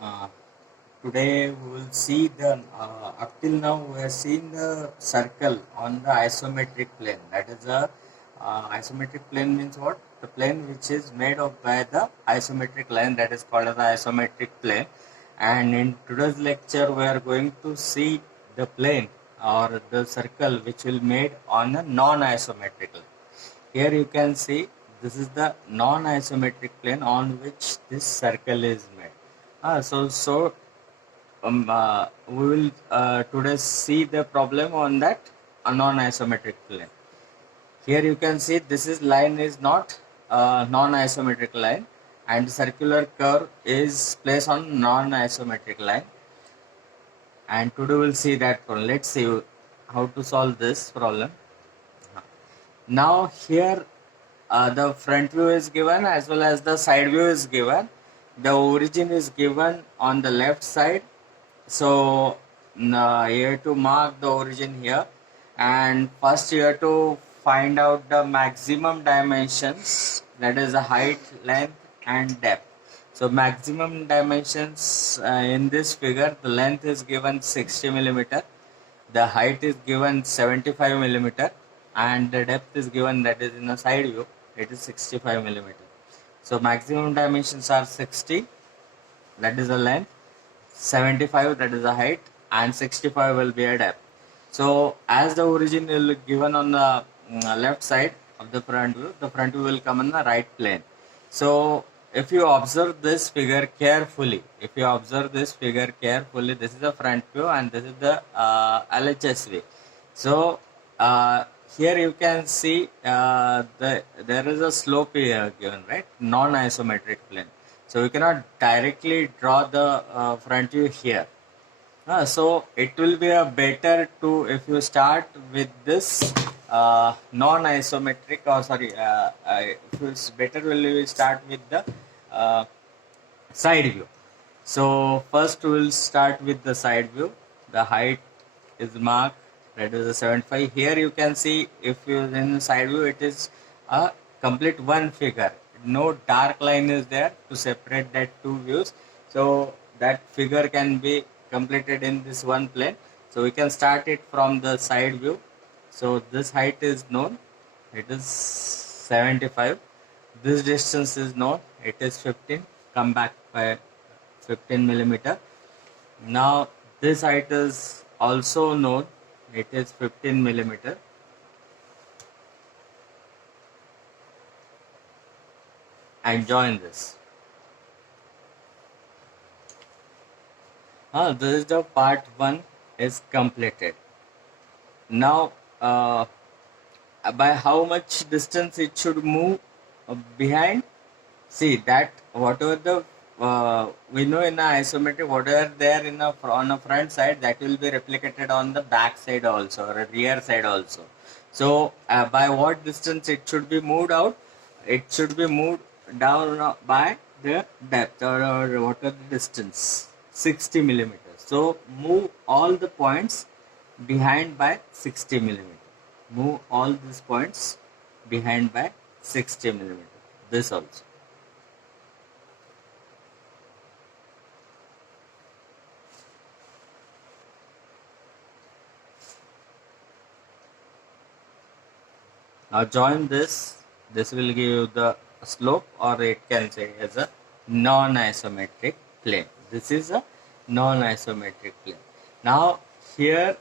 Uh, Today we will see the up till now we have seen the circle on the isometric plane. That is a isometric plane means what? The plane which is made of by the isometric line, that is called as the isometric plane. And in today's lecture we are going to see the plane or the circle which will made on a non-isometric line. Here you can see this is the non-isometric plane on which this circle is made. We will today see the problem on that non-isometric plane. Here you can see this is line is not non-isometric line, and circular curve is placed on non-isometric line. And today we'll see that problem. Let's see how to solve this problem. Now here the front view is given as well as the side view is given. The origin is given on the left side. So you have to mark the origin here, and first you have to find out the maximum dimensions, that is the height, length and depth. So maximum dimensions in this figure, the length is given 60 millimeter, the height is given 75 millimeter, and the depth is given, that is in the side view, it is 65 millimeter. So maximum dimensions are 60, that is the length, 75, that is the height, and 65 will be a depth. So as the origin is given on the left side of the front view, the front view will come in the right plane. So if you observe this figure carefully, this is the front view and this is the LHS. So here you can see there is a slope here given, right? Non-isometric plane. So we cannot directly draw the front view here. So it will be a better to, if you start with this non-isometric, or sorry, if it's better will you start with the side view. So first we will start with the side view. The height is marked, that is a 75. Here you can see, if you in the side view, it is a complete one figure. No dark line is there to separate that two views. So that figure can be completed in this one plane. So we can start it from the side view. So this height is known, it is 75. This distance is known, it is 15. Come back by 15 millimeter. Now this height is also known, it is 15 millimeter. And join this. This is the part 1 is completed. Now by how much distance it should move behind? See that whatever the we know in the isometric, whatever there in the on the front side, that will be replicated on the back side also, or rear side also. So by what distance it should be moved out? It should be moved down by the depth, or what are the distance, 60 millimeters. So move all the points behind by 60 millimeter. Move all these points behind by 60 millimeter. This also. Now join this. This will give you the slope, or it can say as a non-isometric plane. This is a non-isometric plane. Now here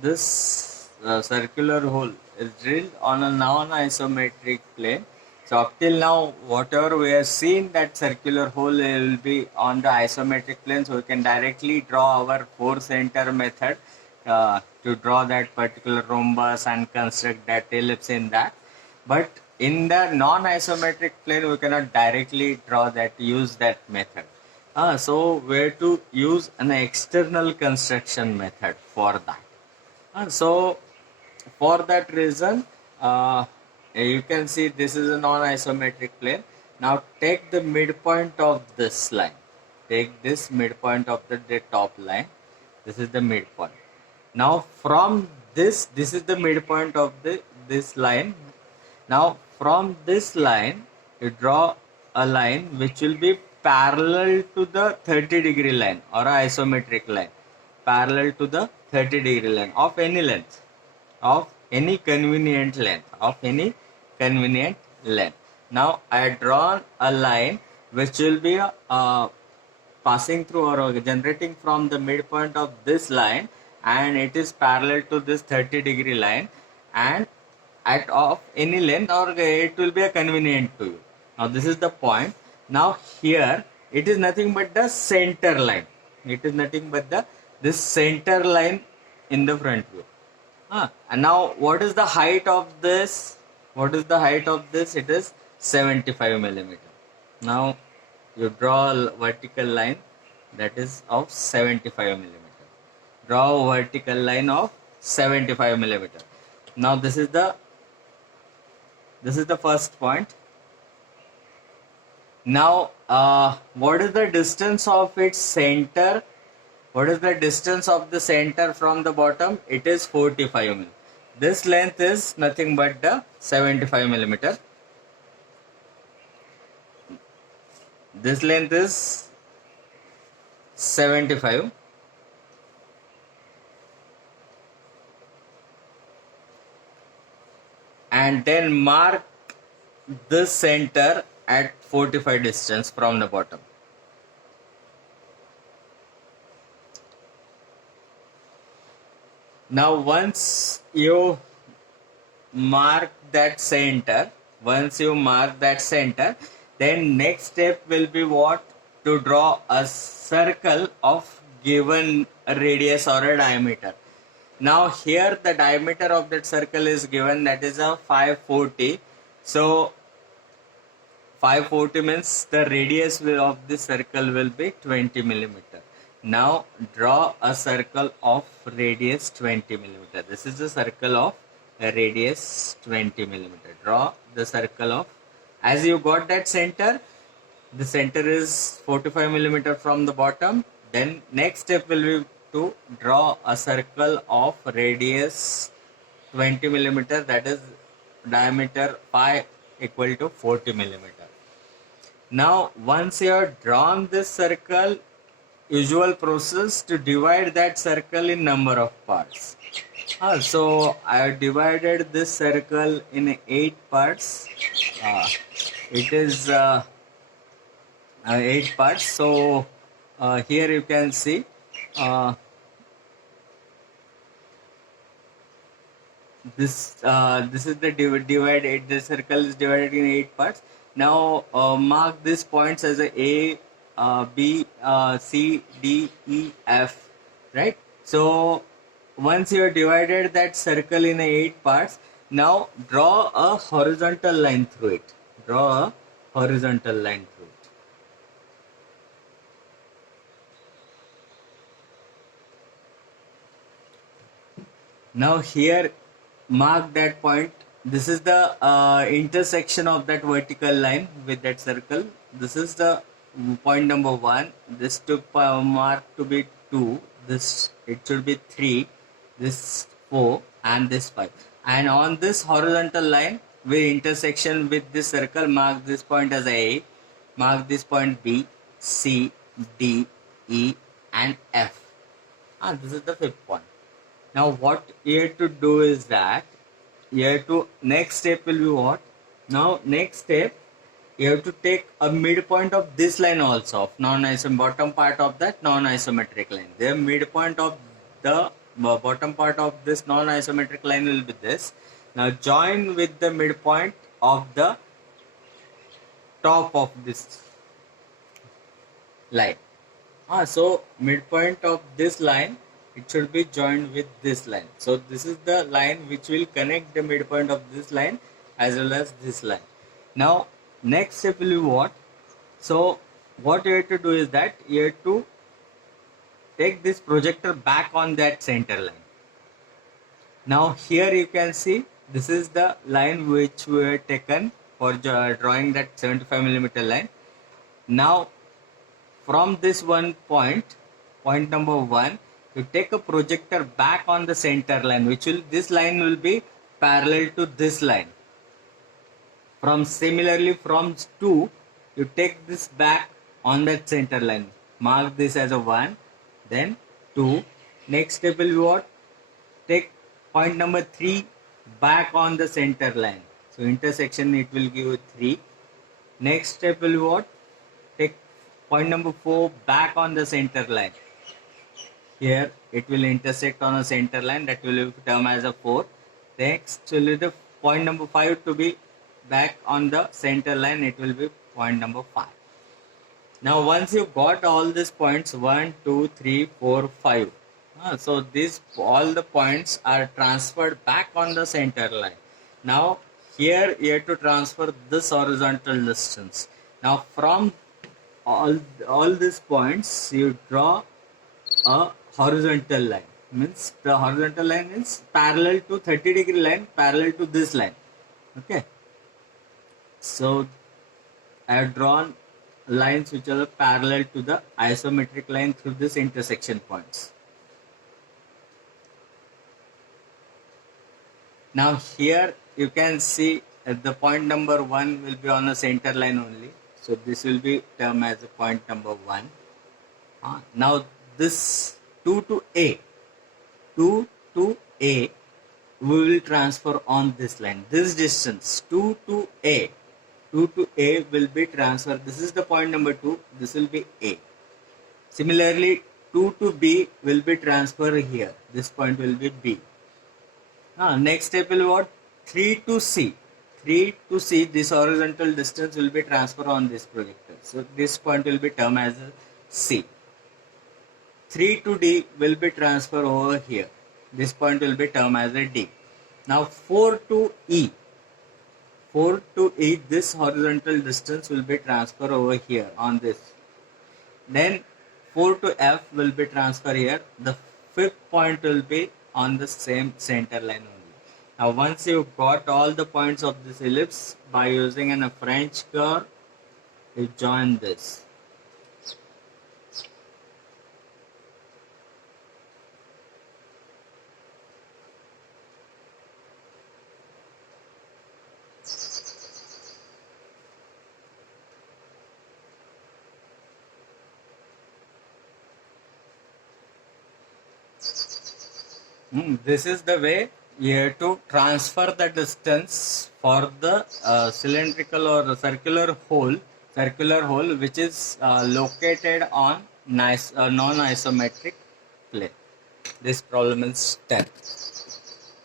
this circular hole is drilled on a non-isometric plane. So up till now, whatever we have seen, that circular hole will be on the isometric plane. So we can directly draw our 4-center method to draw that particular rhombus and construct that ellipse in that. But in the non-isometric plane, we cannot directly draw that, use that method. So we have to use an external construction method for that. So for that reason, you can see this is a non-isometric plane. Now take the midpoint of this line. Take this midpoint of the top line. This is the midpoint. Now from this is the midpoint of this line. Now from this line, you draw a line which will be parallel to the 30-degree line or a isometric line, parallel to the 30-degree line of any length, of any convenient length, of any convenient length. Now I had drawn a line which will be passing through or generating from the midpoint of this line, and it is parallel to this 30-degree line, and at of any length, or it will be a convenient to you. Now this is the point. Now here it is nothing but the center line. It is nothing but the this center line in the front view. And now what is the height of this? What is the height of this? It is 75 millimeter. Now you draw a vertical line that is of 75 millimeter. Draw a vertical line of 75 millimeter. Now this is the first point. Now what is the distance of its center? What is the distance of the center from the bottom? It is 45 mm. This length is nothing but the 75 millimeter. This length is 75. And then mark this center at 45 distance from the bottom. Now once you mark that center, then next step will be what? To draw a circle of given radius or a diameter. Now here the diameter of that circle is given, that is a 540. So 540 means the radius of this circle will be 20 millimeter. Now draw a circle of radius 20 millimeter. This is the circle of radius 20 millimeter. Draw the circle of, as you got that center, the center is 45 millimeter from the bottom. Then next step will be to draw a circle of radius 20 millimeter, that is diameter pi equal to 40 millimeter. Now once you have drawn this circle, usual process to divide that circle in number of parts. So I have divided this circle in 8 parts. It is 8 parts. So here you can see this is the divide. The circle is divided in 8 parts. Now mark these points as A, B, C, D, E, F, right? So once you have divided that circle in 8 parts, now draw a horizontal line through it. Draw a horizontal line through it. Now here mark that point. This is the intersection of that vertical line with that circle. This is the point number 1. This took mark to be 2. This it should be 3. This 4 and this 5. And on this horizontal line with intersection with this circle, mark this point as A. Mark this point B, C, D, E, and F. This is the 5th point. Now what you have to do is that next step will be what? Now next step, you have to take a midpoint of this line also, of bottom part of that non-isometric line. The midpoint of the bottom part of this non-isometric line will be this. Now join with the midpoint of the top of this line. So midpoint of this line, it should be joined with this line. So this is the line which will connect the midpoint of this line as well as this line. Now next step will be what? So what you have to do is that you have to take this projector back on that center line. Now here you can see this is the line which we have taken for drawing that 75 millimeter line. Now from this one point number 1, you take a projector back on the center line, this line will be parallel to this line. Similarly from 2, you take this back on that center line. Mark this as a 1, then 2. Next step will be what? Take point number 3 back on the center line. So intersection it will give 3. Next step will be what? Take point number 4 back on the center line. Here it will intersect on a center line, that will be term as a 4. Next will be the point number 5 to be back on the center line, it will be point number 5. Now once you got all these points 1, 2, 3, 4, 5. So these all the points are transferred back on the center line. Now here you have to transfer this horizontal distance. Now from all these points you draw a horizontal line. Means the horizontal line is parallel to 30-degree line, parallel to this line. Okay. So I have drawn lines which are parallel to the isometric line through this intersection points. Now here you can see the point number 1 will be on the center line only. So this will be termed as a point number 1. Now this 2 to A, we will transfer on this line. This distance 2 to A will be transferred. This is the point number 2. This will be A. Similarly, 2 to B will be transferred here. This point will be B. Next step will be what? 3 to C. 3 to C, this horizontal distance will be transferred on this projector. So this point will be termed as C. 3 to D will be transferred over here. This point will be termed as a D. Now 4 to E. 4 to E, this horizontal distance will be transferred over here on this. Then 4 to F will be transferred here. The fifth point will be on the same center line only. Now once you got all the points of this ellipse, by using a French curve, you join this. This is the way you have to transfer the distance for the cylindrical or circular hole which is located on non-isometric plane. This problem is 10.